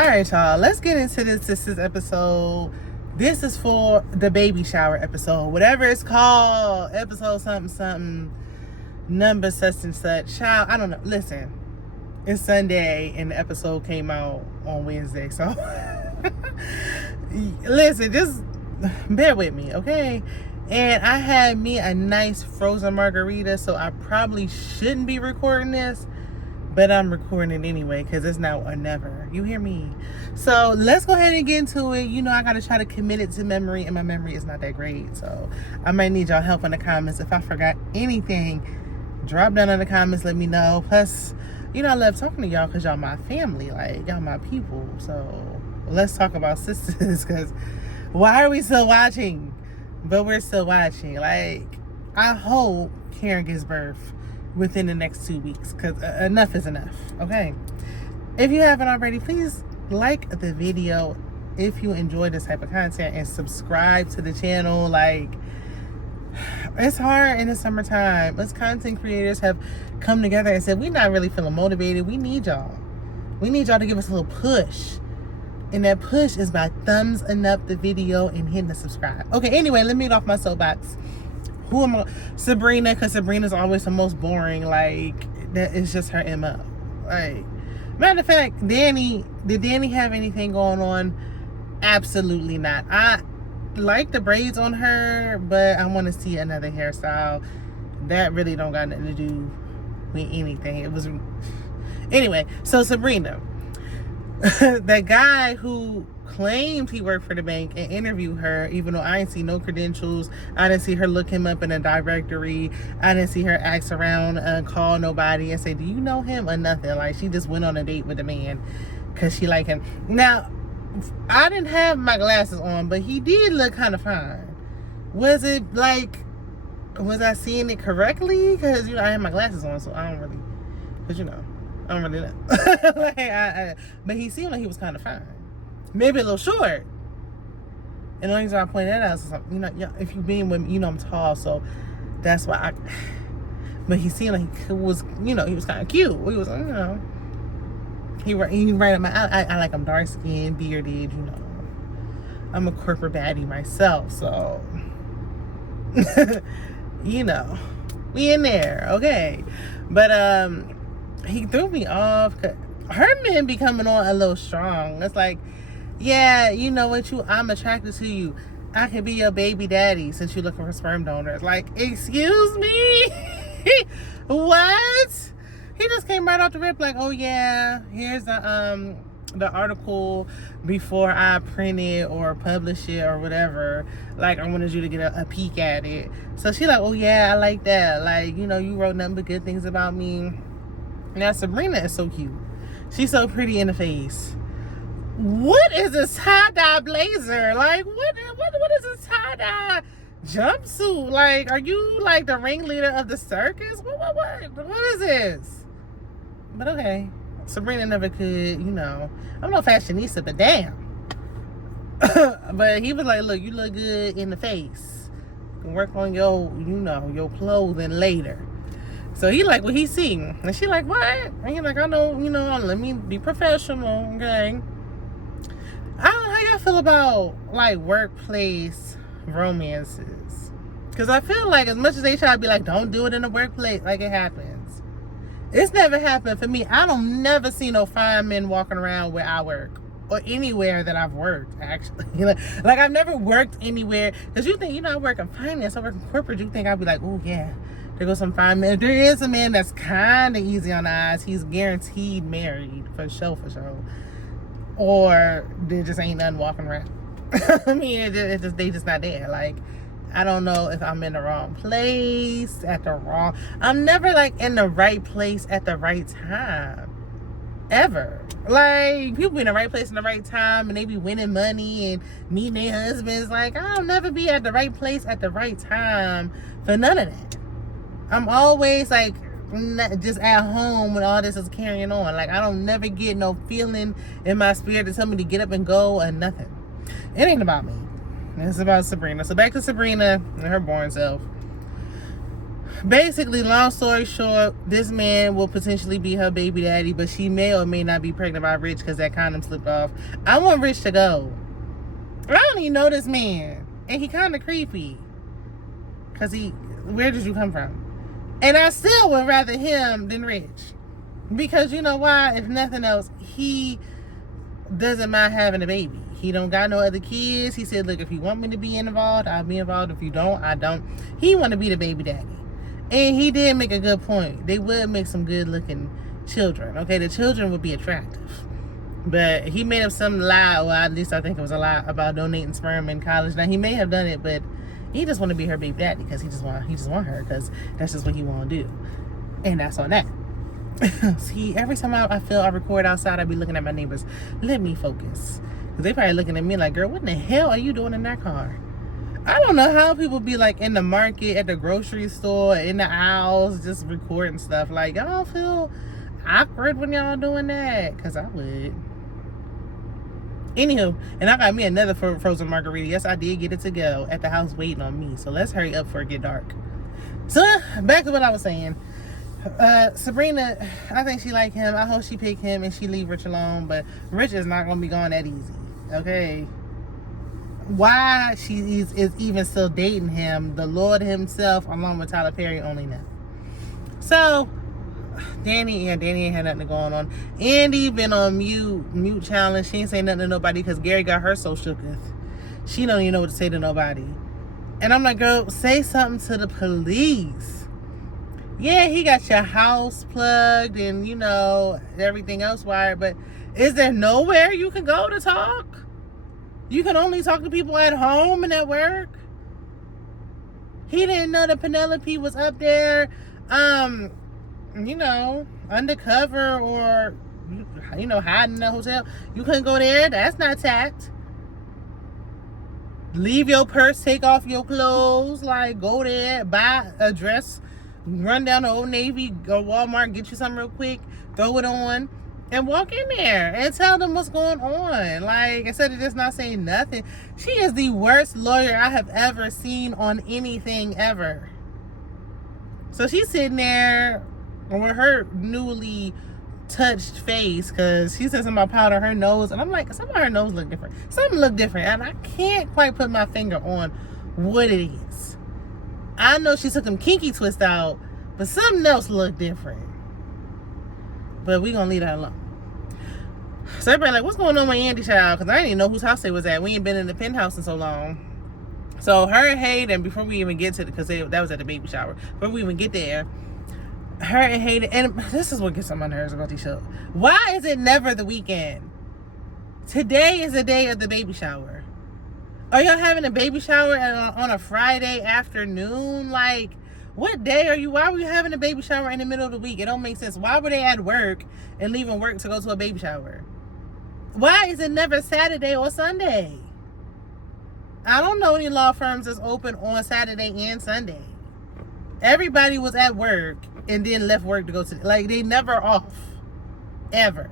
All right, y'all. Let's get into this Sistas episode. This is for the baby shower episode, whatever it's called, episode something, number such and such. Child, I don't know. Listen, it's Sunday and the episode came out on Wednesday, so listen, just bear with me, okay? And I had me a nice frozen margarita, so I probably shouldn't be recording this, but I'm recording it anyway because it's now or never. You hear me? So let's go ahead and get into it. You know, I got to try to commit it to memory, and my memory is not that great. So I might need y'all help in the comments. If I forgot anything, drop down in the comments. Let me know. Plus, you know, I love talking to y'all because y'all my family. Like, y'all my people. So let's talk about Sistas, because why are we still watching? But we're still watching. Like, I hope Karen gives birth within the next 2 weeks, because enough is enough, okay? If you haven't already, please like the video if you enjoy this type of content, and subscribe to the channel. Like, it's hard in the summertime. Us content creators have come together and said we're not really feeling motivated. We need y'all. We need y'all to give us a little push. And that push is by thumbsing up the video and hitting the subscribe. Okay, anyway, let me get off my soapbox. Who am I? Sabrina, because Sabrina's always the most boring. Like, that is just her MO. Like, matter of fact, did Danny have anything going on? Absolutely not. I like the braids on her, but I want to see another hairstyle. That really don't got nothing to do with anything. It was... Anyway, so Sabrina, that guy who claimed he worked for the bank and interviewed her, even though I didn't see no credentials, I didn't see her look him up in a directory, I didn't see her ask around and call nobody and say, do you know him, or nothing. Like, she just went on a date with the man because she liked him. Now, I didn't have my glasses on, but he did look kind of fine. Was it like, was I seeing it correctly? Because, you know, I had my glasses on, so I don't really, because, you know, I don't really know. Like, but he seemed like he was kind of fine. Maybe a little short. And the only reason I pointed that out is, you know, if you've been with me, you know I'm tall, so that's why I... But he seemed like he was, you know, he was kind of cute. He was, you know... He right up my... I like him dark-skinned, bearded, you know. I'm a corporate baddie myself, so... you know. We in there, okay. But, he threw me off. Her men be coming on a little strong. It's like, yeah, you know what, I'm attracted to you. I can be your baby daddy since you're looking for sperm donors. Like, excuse me? What? He just came right off the rip like, oh yeah, here's the article before I print it or publish it or whatever. Like, I wanted you to get a peek at it. So she like, oh yeah, I like that. Like, you know, you wrote nothing but good things about me. Now, Sabrina is so cute. She's so pretty in the face. What is this tie-dye blazer? Like, what is this tie-dye jumpsuit? Like, are you like the ringleader of the circus? What is this? But okay. Sabrina never could, you know. I'm no fashionista, but damn. But he was like, look, you look good in the face. You can work on your, you know, your clothing later. So he like what he seen. And she like, what? And he like, I know, you know, let me be professional, okay? I don't know how y'all feel about, like, workplace romances. Because I feel like as much as they try to be like, don't do it in the workplace, like, it happens. It's never happened for me. I don't never see no fine men walking around where I work. Or anywhere that I've worked, actually. Like, I've never worked anywhere. Because you think, you know, I work in finance, I work in corporate. You think I'd be like, oh, yeah. There goes some fine man. There is a man that's kind of easy on the eyes. He's guaranteed married, for sure. Or there just ain't nothing walking around. I mean, they just not there. Like, I don't know if I'm in the wrong place I'm never, like, in the right place at the right time. Ever. Like, people be in the right place in the right time, and they be winning money and meeting their husbands. Like, I'll never be at the right place at the right time for none of that. I'm always, like, just at home when all this is carrying on. Like, I don't never get no feeling in my spirit to tell me to get up and go or nothing. It ain't about me. It's about Sabrina. So back to Sabrina and her boring self. basically, long story short, this man will potentially be her baby daddy, but she may or may not be pregnant by Rich because that condom slipped off. I want Rich to go. I don't even know this man, and he kind of creepy. Cause where did you come from? And I still would rather him than Rich, because you know why? If nothing else, he doesn't mind having a baby. He don't got no other kids. He said, look, if you want me to be involved, I'll be involved. If you don't, I don't. He want to be the baby daddy. And he did make a good point. They would make some good looking children. Okay, the children would be attractive. But he made up some lie, or at least I think it was a lie, about donating sperm in college. Now he may have done it, but he just want to be her baby daddy because he just want her, because that's just what he want to do. And that's on that. See, every time I feel I record outside, I be looking at my neighbors. Let me focus. Because they probably looking at me like, girl, what in the hell are you doing in that car? I don't know how people be like in the market, at the grocery store, in the aisles, just recording stuff. Like, y'all don't feel awkward when y'all doing that? Because I would. Anywho, and I got me another frozen margarita. Yes, I did get it to go at the house waiting on me. So let's hurry up before it get dark. So back to what I was saying. Sabrina, I think she like him. I hope she pick him and she leave Rich alone. But Rich is not gonna be gone that easy. Okay. Why she is even still dating him, the Lord himself, along with Tyler Perry, only know. So Danny ain't had nothing going on. Andy been on mute challenge. She ain't say nothing to nobody because Gary got her so shooketh. She don't even know what to say to nobody. And I'm like, girl, say something to the police. Yeah, he got your house plugged and, you know, everything else wired, but is there nowhere you can go to talk? You can only talk to people at home and at work? He didn't know that Penelope was up there, you know, undercover or, you know, hiding in a hotel. You couldn't go there. That's not tact. Leave your purse, take off your clothes, like go there, buy a dress, run down to Old Navy, go Walmart, get you something real quick, throw it on, and walk in there and tell them what's going on. Like, instead of just not saying nothing. She is the worst lawyer I have ever seen on anything ever. So she's sitting there with her newly touched face, because she said something about powder her nose, and I'm like, some of her nose look different. Something look different, and I can't quite put my finger on what it is. I know she took them kinky twist out, but something else looked different. But we gonna leave that alone. So everybody like, what's going on with Andy child? Because I didn't even know whose house they was at. We ain't been in the penthouse in so long. So her and Hayden, before we even get to because that was at the baby shower. Before we even get there, her and Hayden, and this is what gets on my nerves about these shows. Why is it never the weekend? Today is the day of the baby shower. Are y'all having a baby shower on a Friday afternoon? Like, what day are you? Why were you having a baby shower in the middle of the week? It don't make sense. Why were they at work and leaving work to go to a baby shower? Why is it never Saturday or Sunday? I don't know any law firms that's open on Saturday and Sunday. Everybody was at work and then left work to go to, like, they never off. Ever.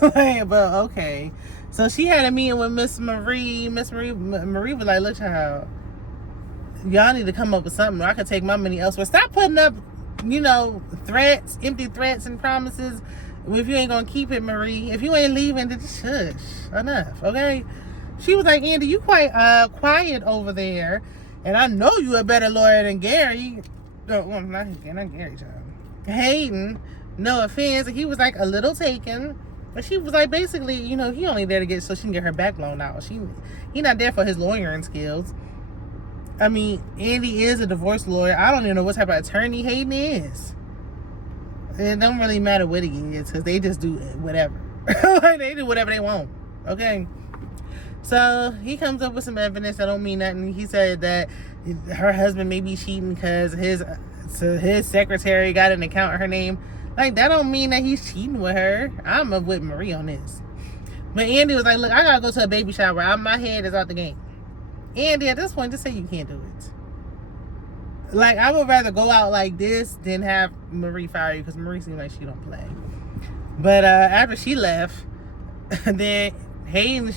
But okay. So she had a meeting with Miss Marie. Marie was like, look, child, y'all need to come up with something. I could take my money elsewhere. Stop putting up, you know, threats, empty threats and promises. If you ain't gonna keep it, Marie. If you ain't leaving, then just shush. Enough, okay? She was like, Andy, you quite quiet over there. And I know you a better lawyer than Gary. No, well, not Gary, child. Hayden, no offense. He was like a little taken. But she was like, basically, you know, he only there to get so she can get her back loan out. He not there for his lawyering skills. I mean, Andy is a divorce lawyer. I don't even know what type of attorney Hayden is. It don't really matter what he is, because they just do whatever. Like, they do whatever they want. Okay? So he comes up with some evidence that don't mean nothing. He said that her husband may be cheating because his secretary got an account in her name. Like, that don't mean that he's cheating with her. I'm with Marie on this. But Andy was like, look, I gotta go to a baby shower. My head is out the game. Andy, at this point, just say you can't do it. Like, I would rather go out like this than have Marie fire you, because Marie seems like she don't play. But after she left, then Hayden,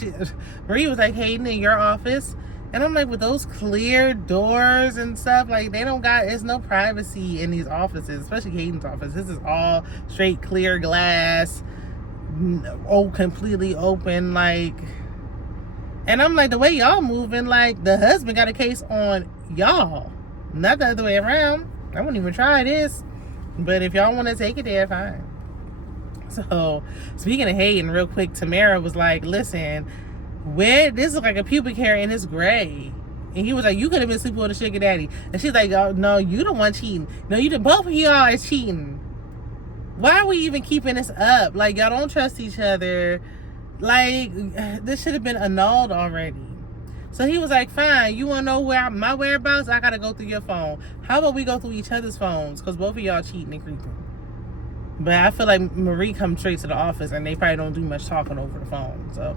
Marie was like, Hayden, in your office, And I'm like, with those clear doors and stuff, like, there's no privacy in these offices, especially Hayden's office. This is all straight clear glass, completely open, like. And I'm like, the way y'all moving, like, the husband got a case on y'all, not the other way around. I wouldn't even try this, but if y'all want to take it there, fine. So, speaking of Hayden, real quick, Tamara was like, listen, this is like a pubic hair and it's gray. And he was like, you could have been sleeping with a sugar daddy. And she's like, oh, no, you the one cheating. No, both of y'all is cheating. Why are we even keeping this up? Like, y'all don't trust each other. Like, this should have been annulled already. So he was like, fine, you want to know my whereabouts? I got to go through your phone. How about we go through each other's phones? Because both of y'all cheating and creeping. But I feel like Marie comes straight to the office and they probably don't do much talking over the phone. So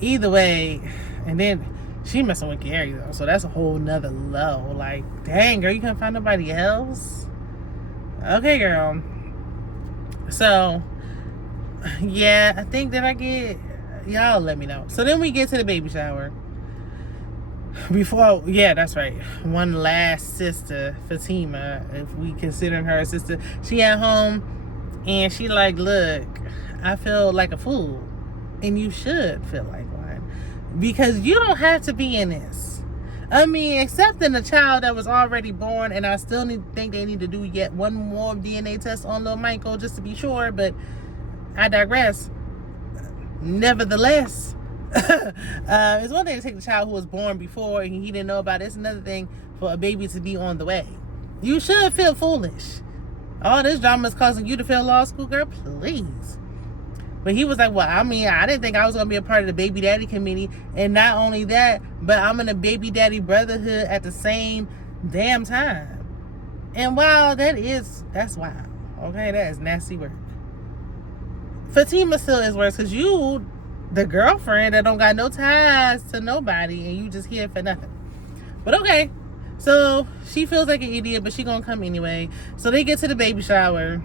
either way, and then she messing with Gary though, so that's a whole nother low. Like, dang, girl, you couldn't find nobody else? Okay, girl. So yeah, I think that y'all let me know. So then we get to the baby shower. That's right, one last sister, Fatima, if we consider her a sister, she at home and she like, look, I feel like a fool, and you should feel like one, because you don't have to be in this. I mean, accepting a child that was already born, and I still think they need to do yet one more DNA test on little Michael just to be sure, but I digress. Nevertheless, it's one thing to take the child who was born before and he didn't know about it. It's another thing for a baby to be on the way. You should feel foolish. All this drama is causing you to fail law school, girl, please. But he was like, well, I mean, I didn't think I was going to be a part of the baby daddy committee. And not only that, but I'm in a baby daddy brotherhood at the same damn time. And wow, that's wild. Okay, that is nasty work. Fatima still is worse, because you, the girlfriend that don't got no ties to nobody, and you just here for nothing. But okay, so she feels like an idiot, but she gonna come anyway. So they get to the baby shower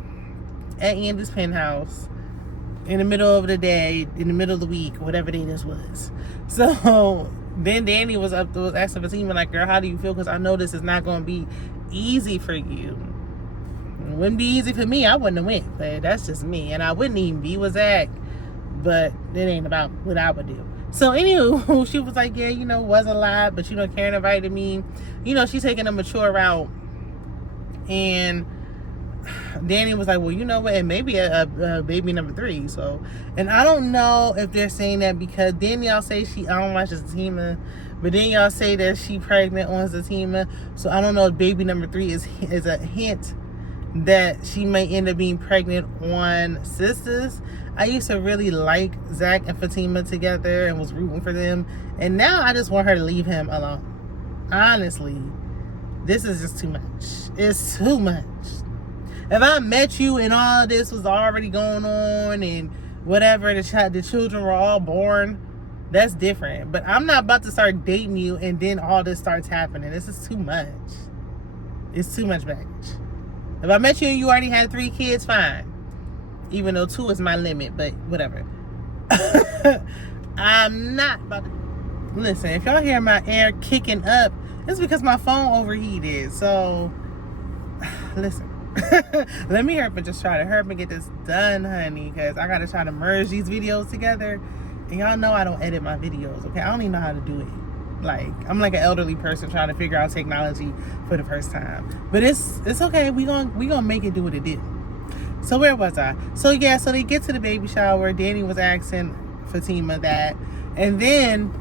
at Andy's penthouse in the middle of the day, in the middle of the week, whatever day this was. So then Danny was asking Fatima, like, girl, how do you feel? Because I know this is not gonna be easy for you. It wouldn't be easy for me. I wouldn't have went, but that's just me. And I wouldn't even be with Zach, but it ain't about what I would do. So anywho, she was like, yeah, was a lot, but Karen invited me. She's taking a mature route. And Danny was like, well, you know what? It may be a baby number 3. So, and I don't know if they're saying that because then y'all say I don't watch Zatima, but then y'all say that she pregnant on Zatima. So I don't know if baby number 3 is a hint that she may end up being pregnant on Sistas. I used to really like Zach and Fatima together and was rooting for them. And now I just want her to leave him alone. Honestly, this is just too much. It's too much. If I met you and all this was already going on and whatever, the children were all born, that's different. But I'm not about to start dating you and then all this starts happening. This is too much. It's too much baggage. If I met you and you already had 3 kids, fine. Even though 2 is my limit, but whatever. I'm not about to... Listen, if y'all hear my air kicking up, it's because my phone overheated. So, listen. Let me just try to hurry up and get this done, honey. Because I got to try to merge these videos together. And y'all know I don't edit my videos, okay? I don't even know how to do it. Like, I'm like an elderly person trying to figure out technology for the first time. But it's okay. We gonna make it do what it did. So where was I? So yeah, so they get to the baby shower. Danny was asking Fatima that. And then,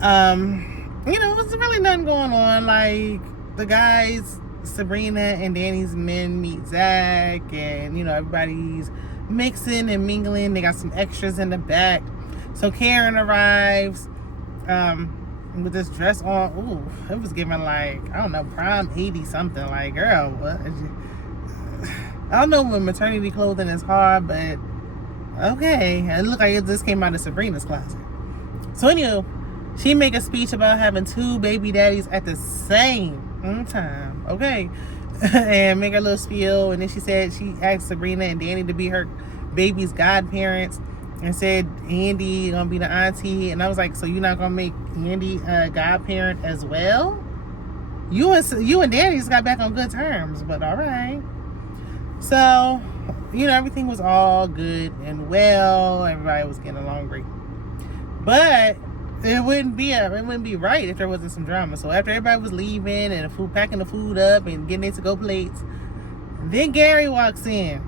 there's really nothing going on. Like, the guys, Sabrina and Danny's men meet Zach. And, everybody's mixing and mingling. They got some extras in the back. So Karen arrives. With this dress on. Ooh, it was giving like, I don't know, prime 80 something. Like, girl, what? I don't know when maternity clothing is hard, but okay. It looked like it just came out of Sabrina's closet. So anyway, she make a speech about having 2 baby daddies at the same time. Okay. And make a little spiel. And then she said she asked Sabrina and Danny to be her baby's godparents. and said Andy gonna be the auntie, and I was like, so you're not gonna make Andy a godparent as well? You and Danny just got back on good terms, but all right. So, everything was all good and well. Everybody was getting along great, but it wouldn't be right if there wasn't some drama. So after everybody was leaving and packing the food up and getting their to-go plates, then Gary walks in.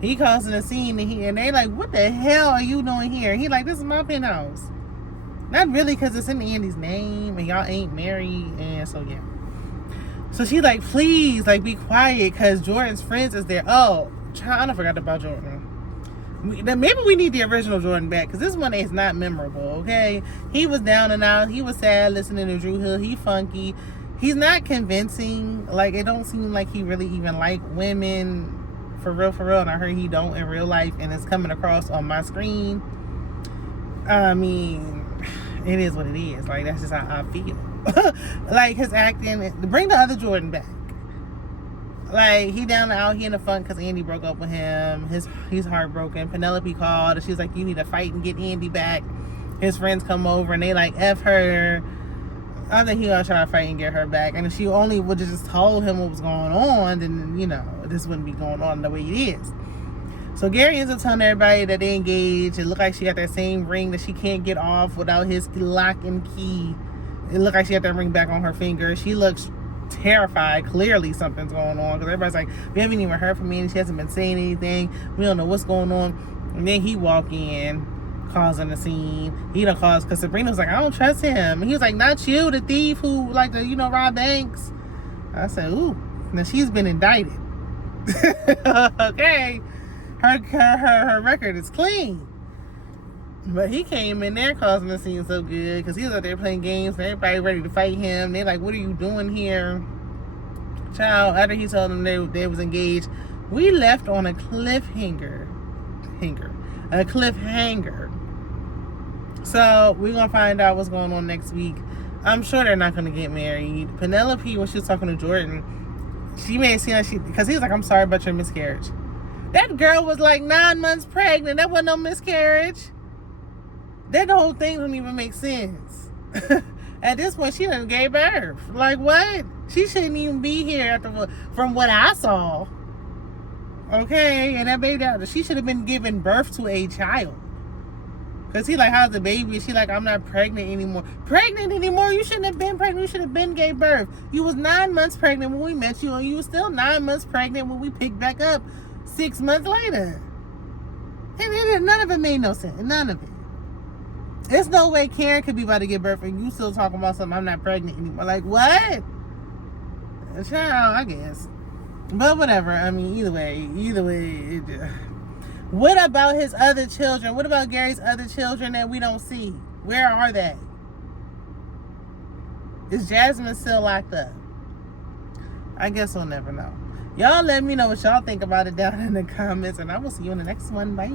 He causing a scene, and they like, what the hell are you doing here? He like, this is my penthouse. Not really, because it's in Andy's name, and y'all ain't married, and so yeah. So she like, please, like, be quiet, because Jordan's friends is there. Oh, I forgot about Jordan. Maybe we need the original Jordan back, because this one is not memorable, okay? He was down and out. He was sad listening to Drew Hill. He funky. He's not convincing. Like, it don't seem like he really even like women for real, and I heard he don't in real life, and it's coming across on my screen. I mean, it is what it is. Like, that's just how I feel. Like, his acting, bring the other Jordan back. Like, he down and out, he in the funk because Andy broke up with him. He's heartbroken. Penelope called and she's like, you need to fight and get Andy back. His friends come over and they like F her. I think he gonna try to fight and get her back. And if she only would have just told him what was going on, then this wouldn't be going on the way it is. So Gary ends up telling everybody that they engaged. It looked like she got that same ring that she can't get off without his lock and key. It looked like she got that ring back on her finger. She looks terrified. Clearly something's going on, because everybody's like, we haven't even heard from Annie. She hasn't been saying anything. We don't know what's going on. And then he walk in, causing a scene. He done caused, because Sabrina was like, I don't trust him. And he was like, not you, the thief who like to, rob banks. I said, ooh, now she's been indicted. Okay. Her record is clean. But he came in there causing the scene so good, because he was out there playing games and everybody ready to fight him. They're like, what are you doing here? Child, after he told them they was engaged, we left on a cliffhanger. So we're going to find out what's going on next week. I'm sure they're not going to get married. Penelope, when she was talking to Jordan, she made it seem like because he was like, I'm sorry about your miscarriage. That girl was like 9 months pregnant. That wasn't no miscarriage. That whole thing don't even make sense. At this point, she done gave birth. Like, what? She shouldn't even be here from what I saw. Okay? And that baby, she should have been giving birth to a child. Because he like, how's the baby? She like, I'm not pregnant anymore. Pregnant anymore? You shouldn't have been pregnant. You should have been gave birth. You was 9 months pregnant when we met you, and you was still 9 months pregnant when we picked back up 6 months later. And none of it made no sense. None of it. There's no way Karen could be about to give birth and you still talking about something, I'm not pregnant anymore. Like, what? Child, I guess. But whatever. I mean, either way. What about his other children? What about Gary's other children that we don't see? Where are they? Is Jasmine still locked up? I guess we'll never know. Y'all let me know what y'all think about it down in the comments, and I will see you in the next one. Bye.